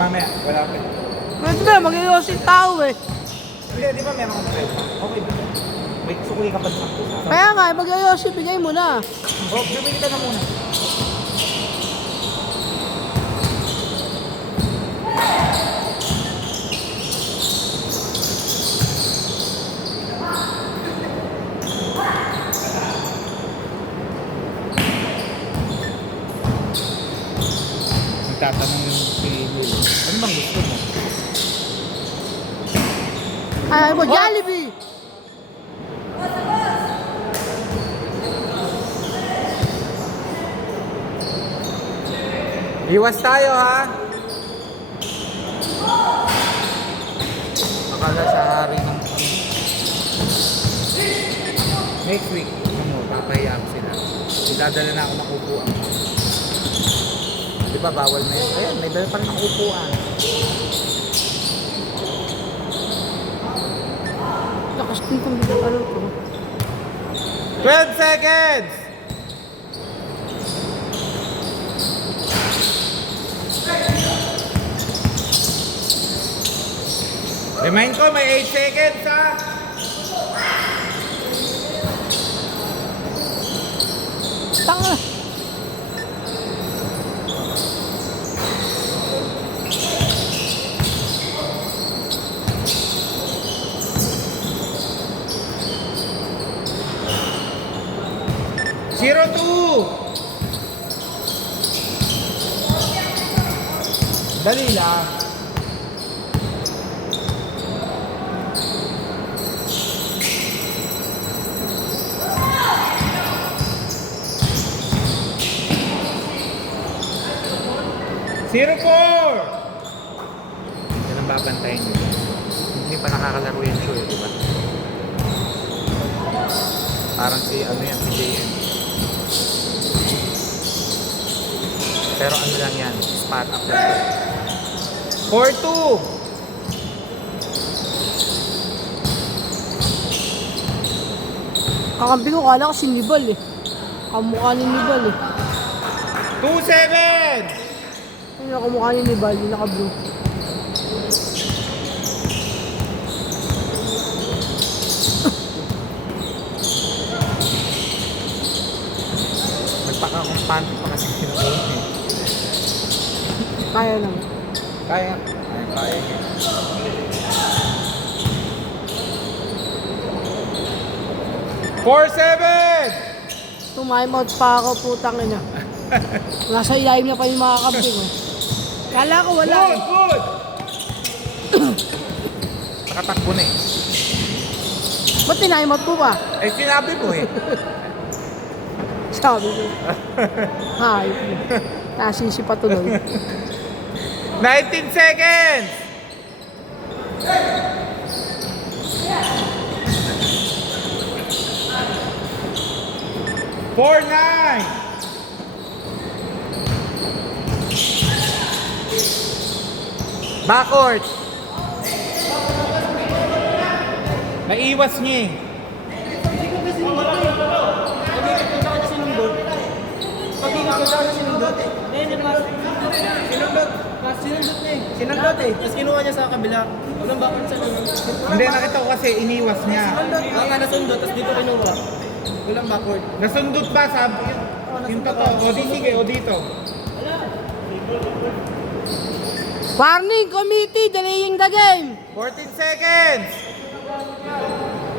Mamaya, wala pa. Pwede ba, mag-iwas yung tao eh. Hindi, di ba meron kang pwede? Okay ba? Wait, sukuli ka pa sa pusa. Kaya nga, mag-iwas yung bigay mo na. Oh, bumili ka na muna. Tatanong yung si Will, ano bang gusto mo? Ay mo, Jollibee! Iwas tayo ha! Akala sa hari ng next week, papahiya ako sila. Idadala na ako ng upuan. Di ba bawal na yun? Ayan, may dala pa rin ng upuan. Lakas dito, ano to? 12 seconds! Remind ko, may 8 seconds ha! Tanga! Zero two! Dali lang. Zero four! Yan ang babantayin nyo. Hindi pa nakakalaro yung show, di ba? Parang si ano yan, si JM. Pero ano lang yan, spot up lang. 4-2! Kakampi ko, kala ko si Nibal eh. Kamukha ni Nibal eh. 2-7! Yung nakamukha ni Nibal, yung naka-blue. Magpaka kung panty pa kasi kinukuha eh. Kaya naman. Kaya. Kaya niya. Four, seven! Tumimeout pa ako, putang ina. Nasa ilalim na pa yung mga kampi ko. Kala ko wala Good, eh. good! Nakatakbo na eh. Ba't tinimeout po ba? Eh, sinabi mo eh. Sabi ko. Hayop mo. Nasisi pa tuloy. 19 seconds! Four, nine! Backward! Naiwas niya eh. Sinundot eh. Tapos kinuha niya sa kabila. Walang bakit sa inyo. Hindi, nakita ko kasi iniwas niya. Ang nga nasundot, tapos dito kinuha. Walang backward. Nasundot ba sa yung totoo? O di sige, o dito. Warning committee, delaying the game. 14 seconds!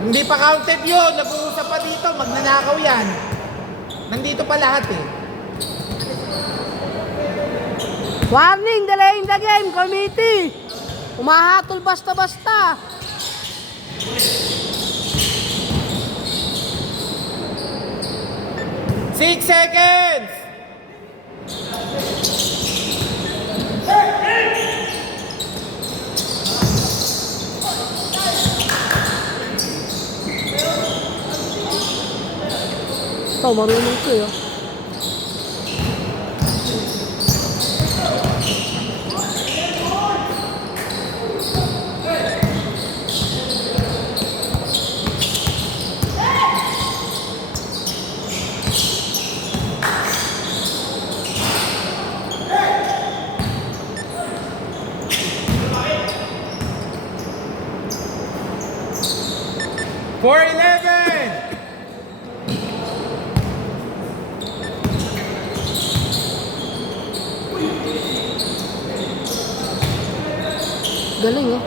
Hindi pa counted yun. Nag-uusap pa dito. Magnanakaw yan. Nandito pa lahat eh. Warning, delaying the game, committee. Umahatol basta-basta. 6 seconds! Ito, marunong ko yun. 4-11. Galing eh.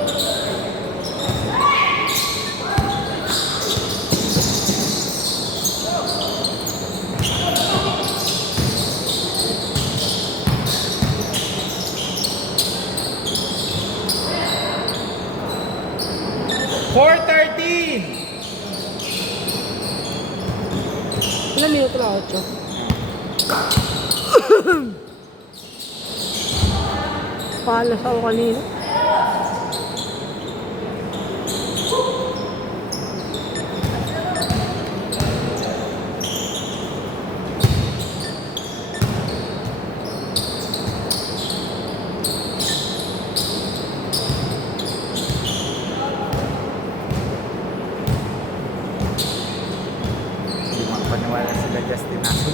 Four 13. Ilan minuto na 8? Palas ako kanina. Hindi makapaniwala sila Justin Aso.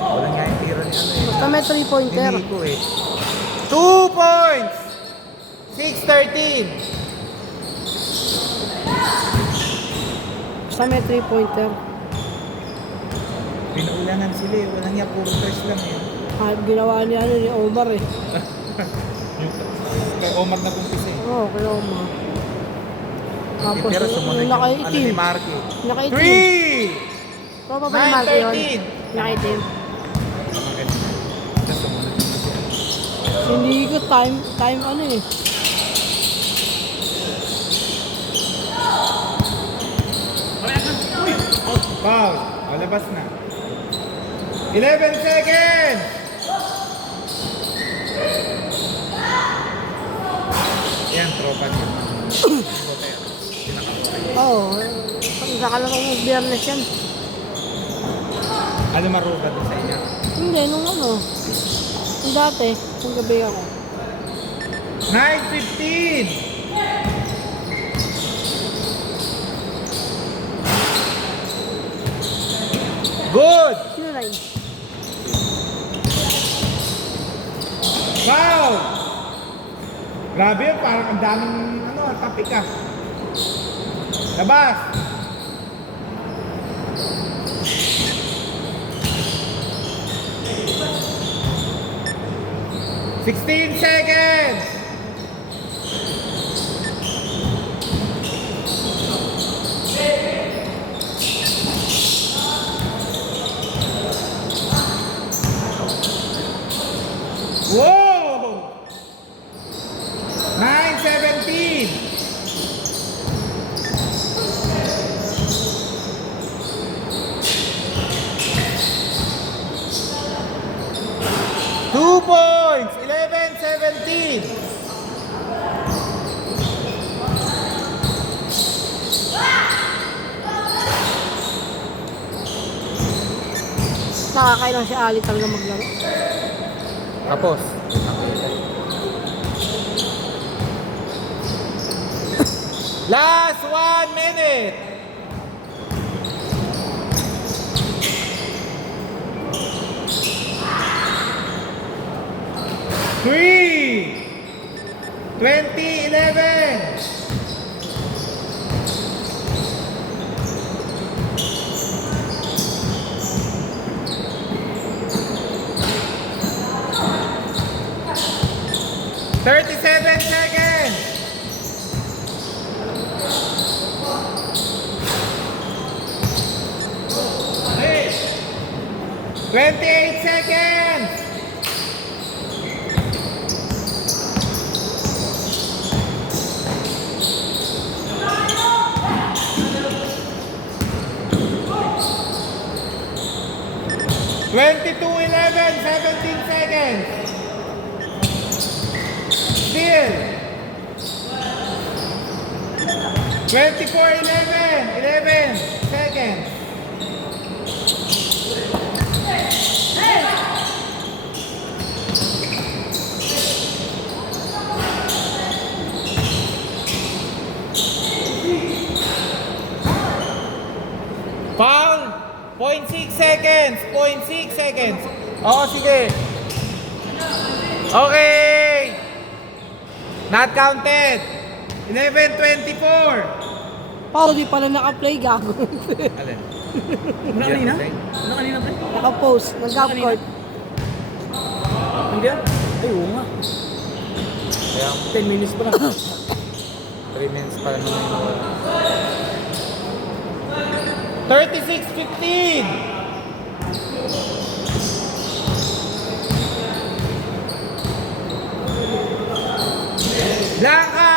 Wala nga yung tiro ni ano eh. Basta may 3-pointer. Hindi ko eh. 2 points! 6-13. Basta may 3-pointer. Pinuulanan sila eh. Walang niya, puro first lang eh. Ginawa ni ano ni Omar eh. Kay Omar na kumpisa eh. Oo, kay Omar. Tapos Pero sumunod yung yung ano ni nakaitim. Marky. Nakaitim. 3! Papa pa ni Marky yun. 9-13. Nakaitim. Tapos sumunod yung siya. Hindi ko time ano eh. Foul. Malabas na. 11 seconds! Yan, tropa niya. Oo. Isa ka lang ng biyernes yan. Ano maruga doon sa inyo? Hindi, nung ano. Yung dati, yung gabi ako. 9:15! Good! Sino na yun? Foul! Grabe yun, parang ang daming topic ah. Labas! Sixteen seconds! Whoa! 9:17. Two points. 11-17. Nakakailang si Ali talaga maglaro. Tapos. Last 1 minute. Three. 20-11. Thirty-seven seconds. Hey. 28 seconds. Twenty-two, 11, 17 seconds. Still. 24, 11 seconds. Foul. 0.6 seconds. 0.6 seconds. Oo, sige. Okay. Not counted. 11:24. Pao, di pala naka-play, gago. Alin? Muna kanina? Muna kanina, pre? Naka-post, nag-half court. Hindi ah. Ay, oo nga. Kaya 10 minutes pa lang. 3 minutes pa lang naman. 36-15! Blanca!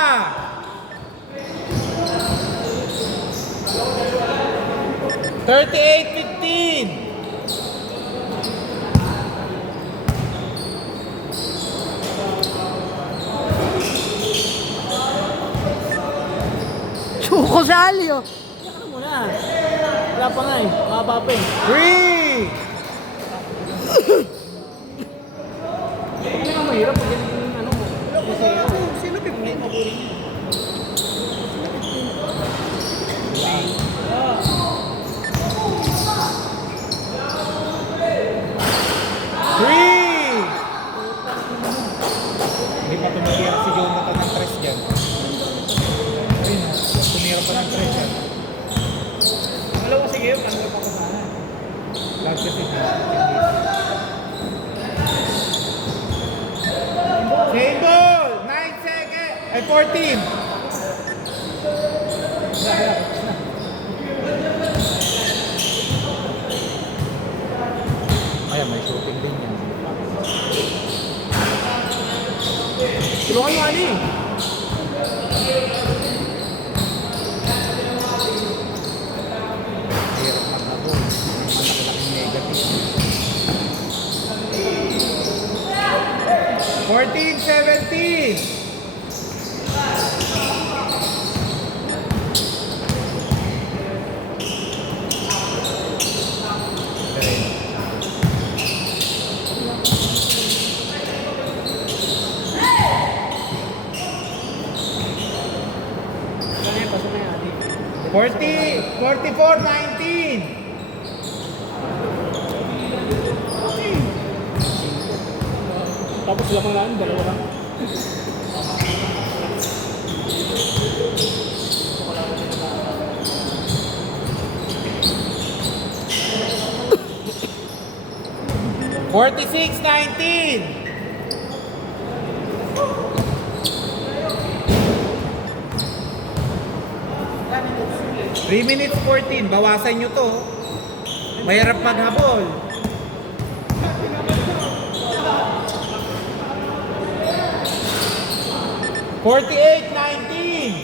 Thirty-eight, 15. Chuko sali, oh. Ano muna? Wala pa nga eh. Mahaba pa eh. 3. Hindi nga mahirap pag yung ano mo. Kasi sino pipili mo? Hindi pa tumira si Jonathan ng tres dyan. Ayun na, tumira pa ng tres dyan. Dalawa sige yun. Ano pa ko sana? Lahat kasi Same ball! 9 seconds! Ay, 14! Ayan, may shooting din yan. Tulungan mo ano eh. Hirap maglaro. Malaki-laking negative. 14-17! Ano yan? Pasok na yan. 44-19! Tapos lamang namin, dalawa lang. Forty-six, 19. Three minutes 14. Bawasan nyo to. Mahirap maghabol. Forty-eight, 19.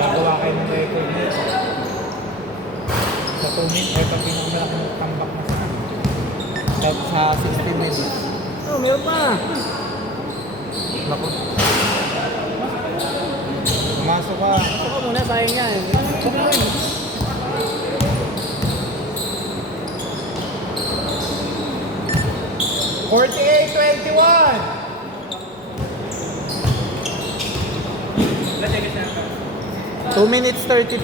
Nagawa kayo ng record nyo. Sa 2 minutes, ay pag pinakamalaking comeback na sa 16 minutes. Oh, meron pa. Naku. Pumasok ka. Pasok ka muna, sayang yan. Pasok mo yun. Forty-eight, 21. 2 minutes 32.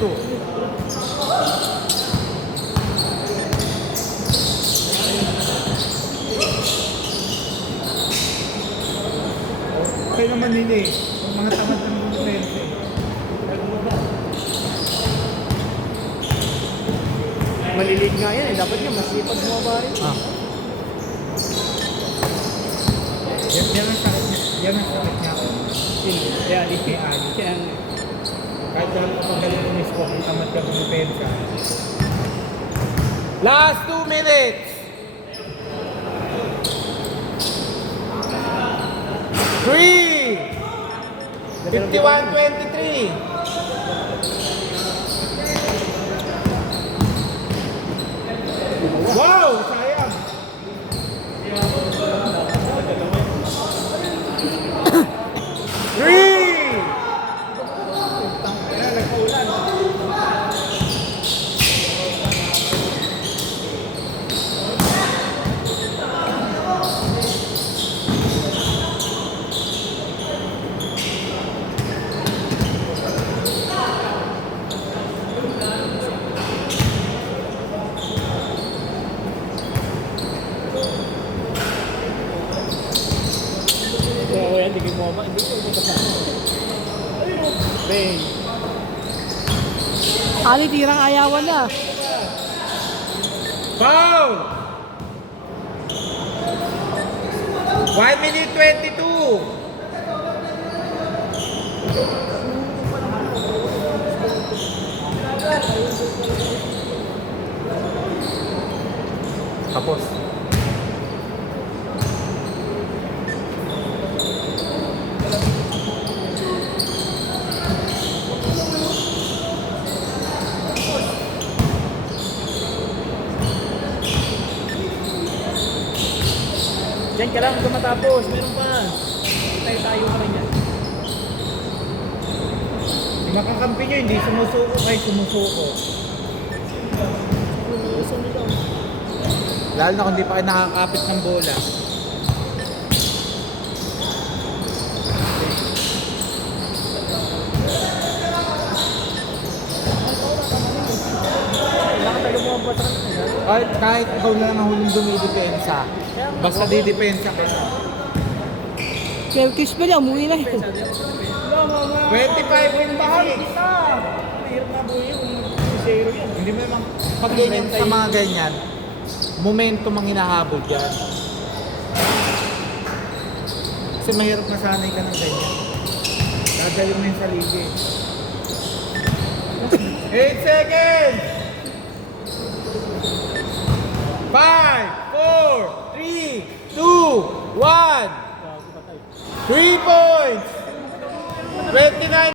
Okay naman nila eh. Yung mga tamad ng defense eh. Malilig nga yan eh. Dapat nga masipag mo ba rin. Ah. Yan ang sakit niya. Yan ang sakit niya ako. Kaya di kaya Ali. Kaya Kahit saan ka pag galing umisko kung tamad ka ng defense. Last 2 minutes. 3. 51-23. Wow! Sayang! Three! yan, di kayo mo ba? Hindi ko ito pa. Bay. Ali, tirang ayawan na. Foul! 1 minute 22. Tapos. Diyan ka lang, hanggang matapos. Meron pa. Tayo ka lang yan. Yung makakampi nyo, hindi sumusuko kayo sumusuko. Lalo na kung di pa kayo nakakapit ng bola. Kailangan tayo lumabas sa kanila. Kahit ikaw na lang ang huling dumidepensa. Basta didepensa ka. Kaya Kisbel, umuwi na yun. 25 win bahal. Mahirap na buhay yung zero yan. Hindi mo naman pag ganyan sa mga ganyan, momentum ang hinahabol dyan. Kasi mahirap masanay ka ng ganyan. Dadalhin mo yung saligi. 8 seconds! 5, 4, 3, 2, 1. 3 points! 29